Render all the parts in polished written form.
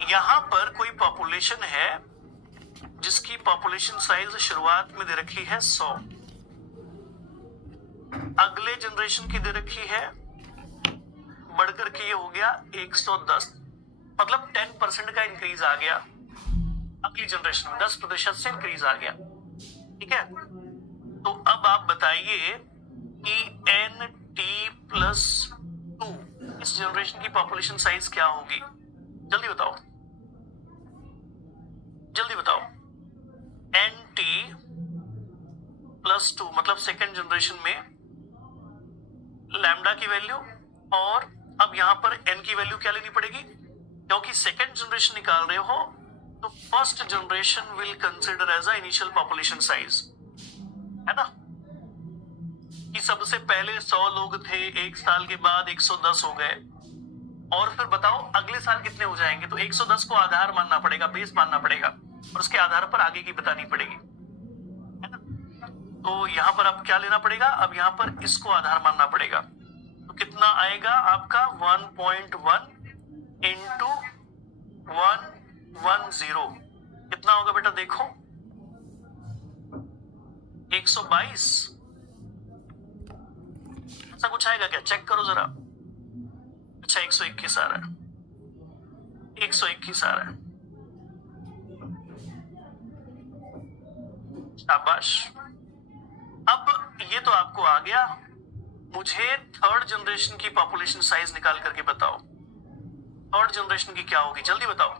यहां पर कोई पॉपुलेशन है जिसकी पॉपुलेशन साइज शुरुआत में दे रखी है 100, अगले जनरेशन की दे रखी है बढ़कर के ये हो गया 110, मतलब 10% का इंक्रीज आ गया अगली जनरेशन में, 10% से इंक्रीज आ गया। ठीक है, तो अब आप बताइए कि NT+2 इस जनरेशन की पॉपुलेशन साइज क्या होगी? जल्दी बताओ, जल्दी बताओ। NT+2 मतलब सेकेंड जनरेशन में लैम्डा की वैल्यू, और अब यहां पर n की वैल्यू क्या लेनी पड़ेगी? क्योंकि सेकेंड जनरेशन निकाल रहे हो तो first generation will consider as a initial population size, है ना, कि सबसे पहले 100 लोग थे, एक साल के बाद 110 हो गए, और फिर बताओ अगले साल कितने हो जाएंगे? तो 110 को आधार मानना पड़ेगा, बेस मानना पड़ेगा, और उसके आधार पर आगे की बतानी पड़ेगी, है ना। तो यहां पर अब क्या लेना पड़ेगा? अब यहां पर इसको आधार मानना पड़ेगा। तो कितना आएगा आपका? 1.1 इंटू 110 कितना होगा बेटा? देखो 122, ऐसा कुछ आएगा क्या? चेक करो जरा। अच्छा 121 आ रहा है, 121 आ रहा है, शाबाश। अब ये तो आपको आ गया, मुझे थर्ड जनरेशन की पॉपुलेशन साइज निकाल करके बताओ। थर्ड जनरेशन की क्या होगी? जल्दी बताओ,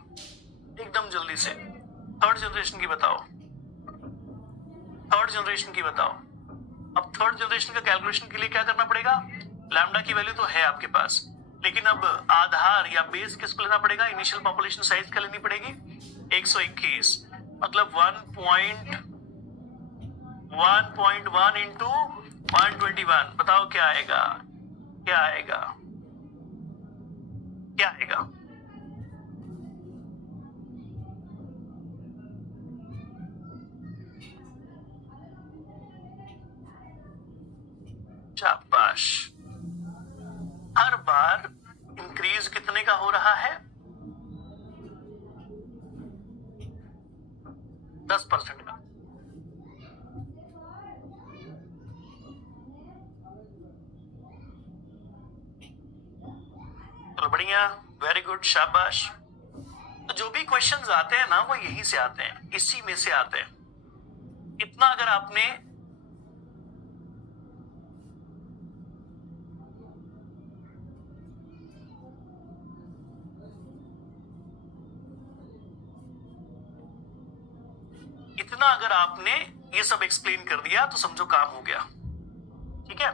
एकदम जल्दी से। थर्ड जनरेशन की बताओ, थर्ड जनरेशन की बताओ। अब थर्ड जनरेशन का कैलकुलेशन के लिए क्या करना पड़ेगा? लैम्डा की वैल्यू तो है आपके पास, लेकिन अब आधार या बेस किसको लेना पड़ेगा? इनिशियल पॉपुलेशन साइज क्या लेनी पड़ेगी? 121, मतलब 1.1 इंटू 121। बताओ क्या आएगा? क्या आएगा? क्या आएगा? शाबाश। हर बार इंक्रीज कितने का हो रहा है? 10% का। चलो बढ़िया, वेरी गुड, शाबाश। तो जो भी क्वेश्चंस आते हैं ना वो यहीं से आते हैं, इसी में से आते हैं। इतना अगर आपने ये सब एक्सप्लेन कर दिया तो समझो काम हो गया। ठीक है,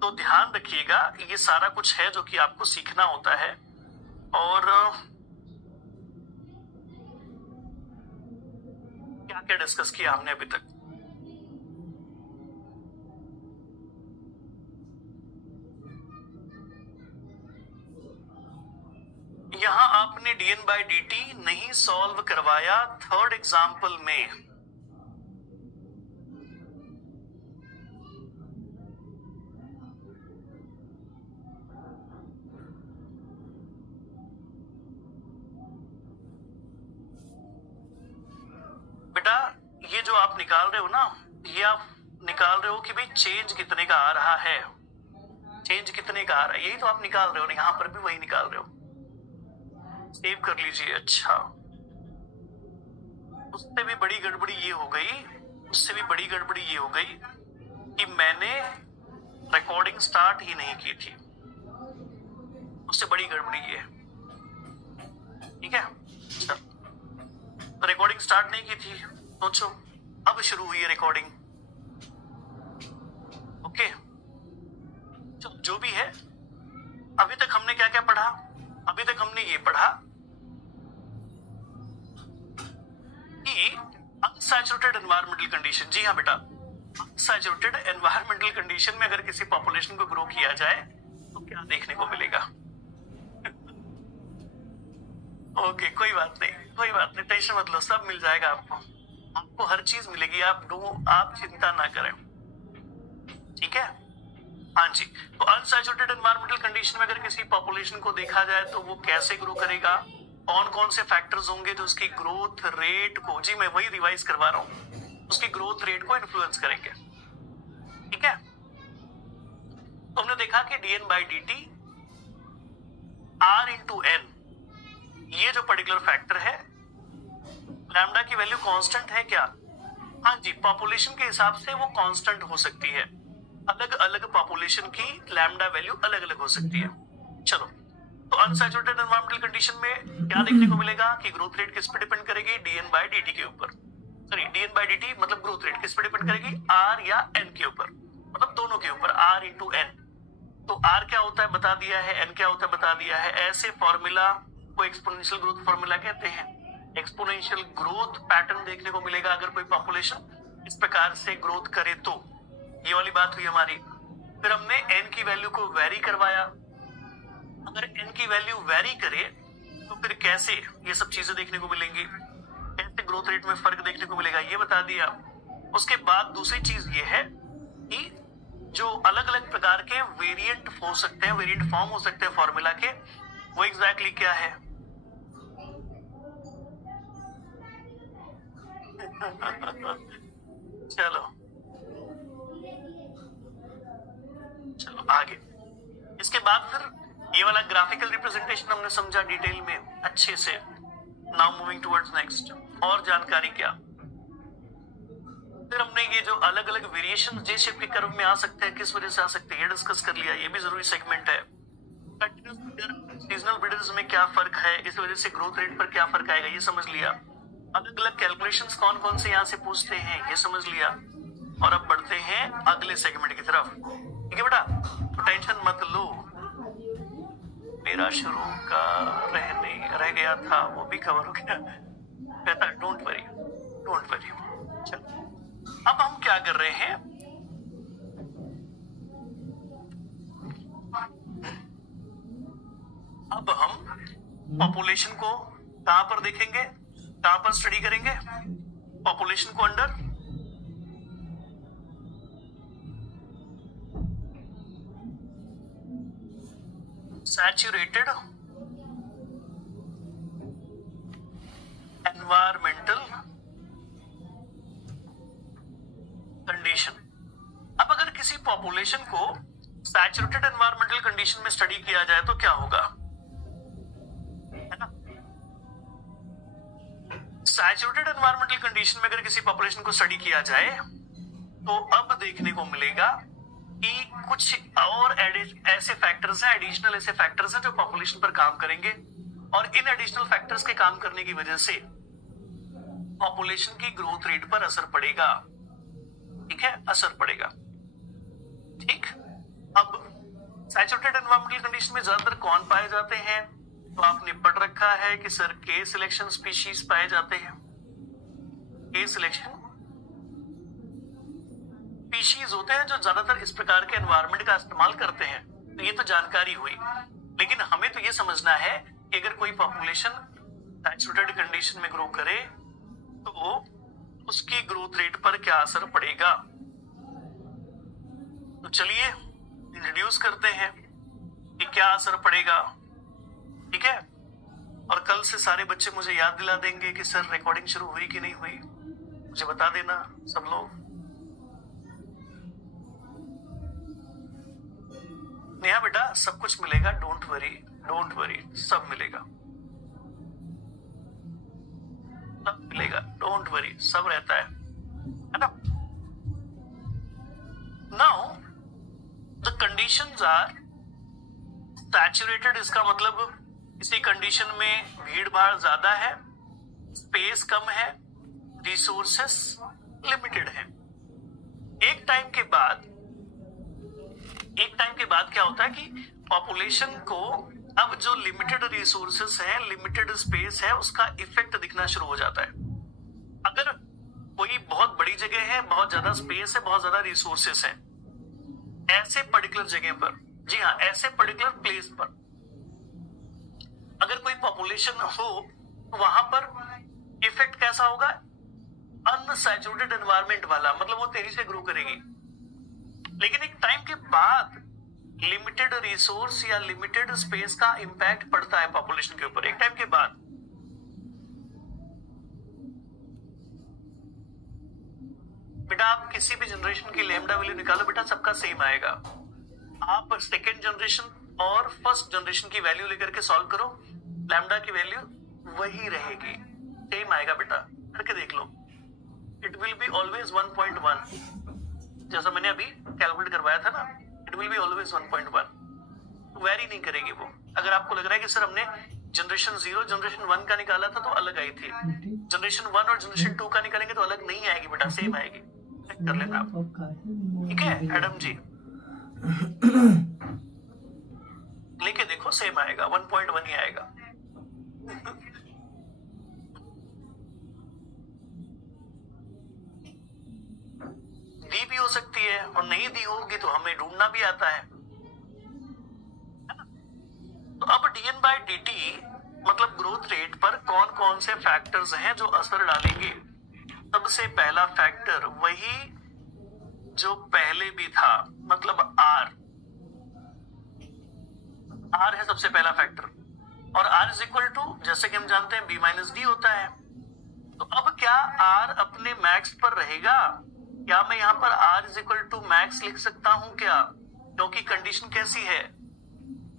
तो ध्यान रखिएगा, ये सारा कुछ है जो कि आपको सीखना होता है। और क्या क्या डिस्कस किया हमने अभी तक? यहां आपने dn/dt नहीं सॉल्व करवाया थर्ड एग्जाम्पल में। बेटा ये जो आप निकाल रहे हो ना, ये आप निकाल रहे हो कि भाई चेंज कितने का आ रहा है, चेंज कितने का आ रहा है, यही तो आप निकाल रहे हो ना। यहां पर भी वही निकाल रहे हो, सेव कर लीजिए। अच्छा, उससे भी बड़ी गड़बड़ी ये हो गई, उससे भी बड़ी गड़बड़ी ये हो गई कि मैंने रिकॉर्डिंग स्टार्ट ही नहीं की थी। उससे बड़ी गड़बड़ी ये है। ठीक है, तो रिकॉर्डिंग स्टार्ट नहीं की थी, सोचो अब शुरू हुई है रिकॉर्डिंग। ओके, जो भी है, अभी तक हमने क्या क्या पढ़ा? अभी तक हमने ये पढ़ा कि अनसैचुरेटेड एनवायरमेंटल कंडीशन, जी हाँ बेटा, अनसैचुरेटेड एनवायरमेंटल कंडीशन में अगर किसी पॉपुलेशन को ग्रो किया जाए तो क्या देखने को मिलेगा। ओके, कोई बात नहीं, कोई बात नहीं, टेंशन मत लो, सब मिल जाएगा आपको, आपको हर चीज मिलेगी। आप चिंता ना करें। ठीक है, हाँ जी। तो अनसैचुरेटेड एनवायरमेंटल कंडीशन में अगर किसी पॉपुलेशन को देखा जाए तो वो कैसे ग्रो करेगा कौन कौन से फैक्टर्स होंगे जो उसकी ग्रोथ रेट को, जी मैं वही रिवाइज करवा रहा हूं, उसकी ग्रोथ रेट को इन्फ्लुएंस करेंगे। ठीक है, तो हमने देखा कि dn by dt r into N, ये जो पर्टिकुलर फैक्टर है, लैम्डा की वैल्यू कांस्टेंट है क्या? हाँ जी, पॉपुलेशन के हिसाब से वो कांस्टेंट हो सकती है, अलग अलग पॉपुलेशन की लैम्डा वैल्यू अलग अलग हो सकती है। चलो, तो अनसैचुरेटेड एनवायरमेंटल कंडीशन में क्या देखने को मिलेगा कि ग्रोथ रेट किस पे डिपेंड करेगी? dn बाई dt के ऊपर। सॉरी, dn बाई dt मतलब ग्रोथ रेट किस पे डिपेंड करेगी? r या n के ऊपर, मतलब दोनों के ऊपर, r इंटू n। तो r क्या होता है बता दिया है, n क्या होता है बता दिया है। ऐसे फॉर्मूला को एक्सपोनेंशियल ग्रोथ फॉर्मूला कहते हैं। एक्सपोनेंशियल ग्रोथ पैटर्न देखने को मिलेगा अगर कोई पॉपुलेशन इस प्रकार से ग्रोथ करे तो। ये वाली बात हुई हमारी। फिर हमने n की वैल्यू को वेरी करवाया। अगर n की वैल्यू वेरी करे तो फिर कैसे ये सब चीजें देखने को मिलेंगी, कैसे ग्रोथ रेट में फर्क देखने को मिलेगा, ये बता दिया। उसके बाद दूसरी चीज ये है कि जो अलग अलग प्रकार के वेरिएंट हो सकते हैं, वेरिएंट फॉर्म हो सकते हैं फॉर्मूला के, वो एग्जैक्टली क्या है। चलो चलो आगे। इसके बाद फिर ये वाला ग्राफिकल रिप्रेजेंटेशन हमने समझा डिटेल में अच्छे से। नाउ मूविंग टुवर्ड्स नेक्स्ट, और जानकारी क्या। फिर हमने ये जो अलग अलग वेरिएशन जे शेप के कर्व में आ सकते हैं, किस वजह से आ सकते हैं, ये डिस्कस कर लिया। ये भी जरूरी सेगमेंट है। कंटिन्यूअस ब्रीडर, सीजनल ब्रीडर्स में क्या फर्क है, इस वजह से ग्रोथ रेट पर क्या फर्क आएगा, ये समझ लिया। अलग अलग कैलकुलेशंस कौन कौन से यहाँ से पूछते हैं, ये समझ लिया। और अब बढ़ते हैं अगले सेगमेंट की तरफ। ठीक है बेटा, तो टेंशन मत लो, मेरा शुरू का रह गया था वो भी कवर हो गया। कहता डोंट वरी डोंट वरी। चलो, अब हम क्या कर रहे हैं, अब हम पॉपुलेशन को कहां पर देखेंगे, कहां पर स्टडी करेंगे पॉपुलेशन को? Under saturated environmental condition. अब अगर किसी पॉपुलेशन को सैचुरेटेड एनवायरमेंटल कंडीशन में स्टडी किया जाए तो क्या होगा, है ना। सैचुरेटेड एनवायरमेंटल कंडीशन में अगर किसी पॉपुलेशन को स्टडी किया जाए तो अब देखने को मिलेगा कि कुछ और ऐसे फैक्टर्स हैं, एडिशनल ऐसे फैक्टर्स हैं जो पॉपुलेशन पर काम करेंगे, और इन एडिशनल फैक्टर्स के काम करने की वजह से पॉपुलेशन की ग्रोथ रेट पर असर पड़ेगा। ठीक है, असर पड़ेगा। ठीक, अब सैचुरेटेड एनवायरमेंटल कंडीशन में ज्यादातर कौन पाए जाते हैं, तो आपने पढ़ रखा है कि सर के सिलेक्शन स्पीशीज पाए जाते हैं। के सिलेक्शन स्पीशीज होते हैं जो ज्यादातर इस प्रकार के एनवायरनमेंट का इस्तेमाल करते हैं। तो ये तो जानकारी हुई, लेकिन हमें तो ये समझना है कि अगर कोई पॉपुलेशन सैचुरेटेड कंडीशन में ग्रो करे तो उसकी ग्रोथ रेट पर क्या असर पड़ेगा। तो चलिए इंट्रोड्यूस करते हैं कि क्या असर पड़ेगा। ठीक है, और कल से सारे बच्चे मुझे याद दिला देंगे कि सर रिकॉर्डिंग शुरू हुई कि नहीं हुई, मुझे बता देना सब लोग। नेहा बेटा सब कुछ मिलेगा, डोंट वरी, सब मिलेगा, सब मिलेगा, डोंट वरी, सब रहता है ना। Now the conditions are saturated, इसका मतलब किसी कंडीशन में भीड़ भाड़ ज्यादा है, स्पेस कम है, रिसोर्सेस लिमिटेड है। एक टाइम के बाद क्या होता है कि पॉपुलेशन को अब जो लिमिटेड रिसोर्सेस है, लिमिटेड स्पेस है, उसका इफेक्ट दिखना शुरू हो जाता है। अगर कोई बहुत बड़ी जगह है, बहुत ज्यादा स्पेस है, बहुत ज्यादा रिसोर्सेस है, ऐसे पर्टिकुलर जगह पर, जी हाँ ऐसे पर्टिकुलर प्लेस पर अगर कोई पॉपुलेशन हो, वहां पर इफेक्ट कैसा होगा, अनसैचुरेटेड एनवायरनमेंट वाला, मतलब वो तेजी से ग्रो करेगी। लेकिन एक टाइम के बाद लिमिटेड रिसोर्स या लिमिटेड स्पेस का इंपैक्ट पड़ता है पॉपुलेशन के ऊपर। एक टाइम के बाद बेटा आप किसी भी जनरेशन की लैम्डा वैल्यू निकालो बेटा, सबका सेम आएगा। आप सेकेंड जनरेशन और फर्स्ट जनरेशन की वैल्यू लेकर के सॉल्व करो, लैम्डा की वैल्यू वही रहेगी, सेम आएगा बेटा, करके देख लो। इट विल बी ऑलवेज 1.1, जैसा मैंने अभी कैलकुलेट करवाया था ना, it will be always 1.1, very नहीं करेगी वो। अगर आपको लग रहा है कि सर हमने जनरेशन 0 जनरेशन 1 का निकाला था तो अलग आई थी, जनरेशन 1 और जनरेशन 2 का निकालेंगे तो अलग नहीं आएगी बेटा, सेम आएगी, चेक कर लेना आप। ठीक है एडम जी, लेके देखो सेम आएगा, 1.1 ही आएगा। दी भी हो सकती है और नहीं दी होगी तो हमें ढूंढना भी आता है। तो अब dn by dt मतलब ग्रोथ रेट पर कौन कौन से फैक्टर्स हैं जो असर डालेंगे। सबसे पहला फैक्टर वही जो पहले भी था, मतलब r है सबसे पहला फैक्टर, और r इज इक्वल टू जैसे कि हम जानते हैं b माइनस डी होता है। तो अब क्या r अपने मैक्स पर रहेगा? क्या मैं यहाँ पर r is equal to max लिख सकता हूं क्या? क्योंकि कंडीशन कैसी है,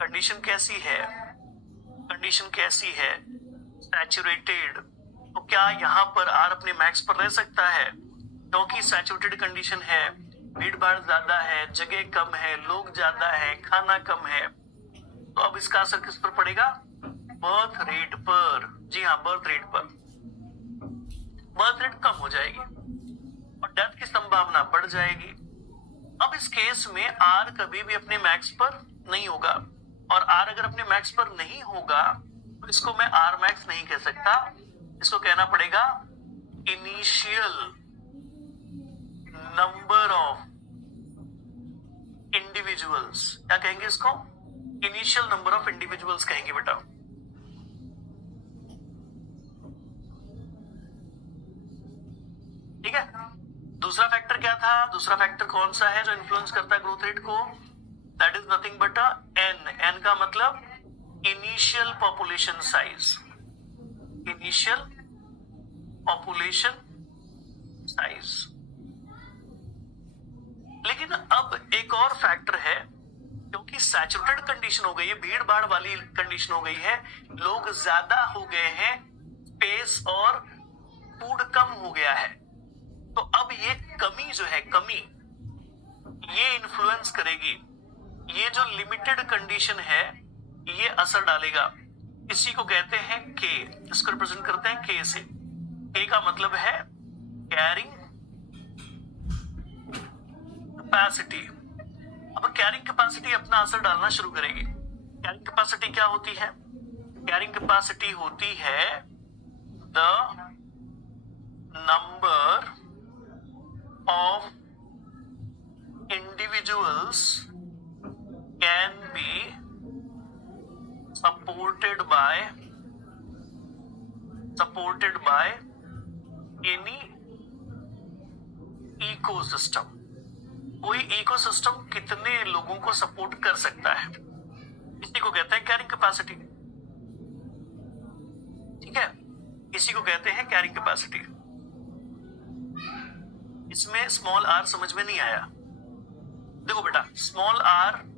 कंडीशन कैसी है, सैचुरेटेड। तो क्या यहाँ पर r अपने मैक्स पर रह सकता है? क्योंकि सैचुरेटेड कंडीशन है, भीड़ भाड़ ज्यादा है, जगह कम है, लोग ज्यादा है, खाना कम है। तो अब इसका असर किस पर पड़ेगा? बर्थ रेट पर। जी हाँ, बर्थ रेट पर। बर्थ रेट कम हो जाएगी और डेथ की संभावना बढ़ जाएगी। अब इस केस में r कभी भी अपने मैक्स पर नहीं होगा, और r अगर अपने मैक्स पर नहीं होगा तो इसको मैं r मैक्स नहीं कह सकता, इसको कहना पड़ेगा इनिशियल नंबर ऑफ इंडिविजुअल्स। क्या कहेंगे इसको? इनिशियल नंबर ऑफ इंडिविजुअल्स कहेंगे बेटा। ठीक है, दूसरा फैक्टर क्या था? दूसरा फैक्टर कौन सा है जो इन्फ्लुएंस करता है ग्रोथ रेट को? That is nothing but N का मतलब initial population size, initial population size. लेकिन अब एक और फैक्टर है, क्योंकि सैचुरेटेड कंडीशन हो गई है, भीड़ भाड़ वाली कंडीशन हो गई है, लोग ज्यादा हो गए हैं, स्पेस और फूड कम हो गया है। तो अब ये कमी जो है, कमी ये इन्फ्लुएंस करेगी, ये जो लिमिटेड कंडीशन है ये असर डालेगा। इसी को कहते हैं के, इसको रिप्रेजेंट करते हैं के से। के का मतलब है कैरिंग कैपेसिटी। अब कैरिंग कैपेसिटी अपना असर डालना शुरू करेगी। कैरिंग कैपेसिटी क्या होती है? कैरिंग कैपेसिटी होती है the number of individuals can be supported by any ecosystem। कोई इकोसिस्टम कितने लोगों को सपोर्ट कर सकता है, इसी को कहते हैं कैरिंग कैपेसिटी। ठीक है, इसी को कहते हैं कैरिंग कैपेसिटी। इसमें स्मॉल r समझ में नहीं आया। देखो बेटा, स्मॉल r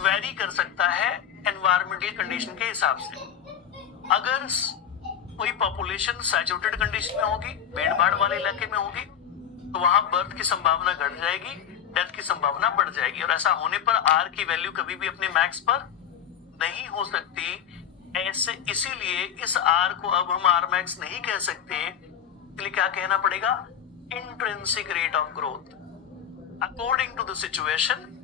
वेरी कर सकता है एनवायरमेंटल कंडीशन के हिसाब से। अगर कोई पॉपुलेशन सैचुरेटेड कंडीशन में होगी, भीड़ भाड़ वाले इलाके में होगी, तो वहां बर्थ की संभावना घट जाएगी, डेथ की संभावना बढ़ जाएगी, और ऐसा होने पर r की वैल्यू कभी भी अपने मैक्स पर नहीं हो सकती। ऐसे इसीलिए इस r को अब हम r मैक्स नहीं कह सकते, इसलिए क्या कहना पड़ेगा? Intrinsic rate of growth. According to the situation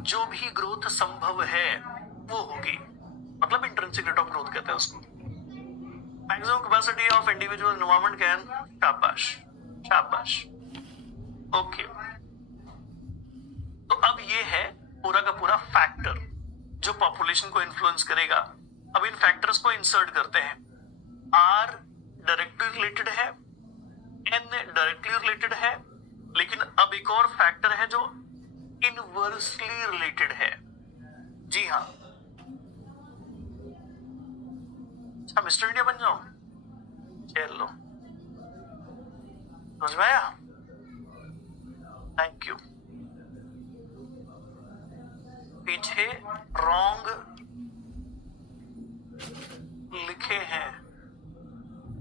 जो भी ग्रोथ संभव है वो होगी, मतलब इंट्रिंसिक रेट ऑफ ग्रोथ कहते हैं उसको। Maximum capacity of individual environment can, शाबाश शाबाश, ओके। तो अब ये है पूरा का पूरा फैक्टर जो पॉपुलेशन को इन्फ्लुएंस करेगा। अब इन फैक्टर्स को इंसर्ट करते हैं। R डायरेक्टली रिलेटेड है, N डायरेक्टली रिलेटेड है, लेकिन अब एक और फैक्टर है जो इनवर्सली रिलेटेड है। जी हाँ, अच्छा मिस्टर इंडिया बन जाओ, चलो। समझ में आया? Thank you. पीछे रॉन्ग लिखे हैं,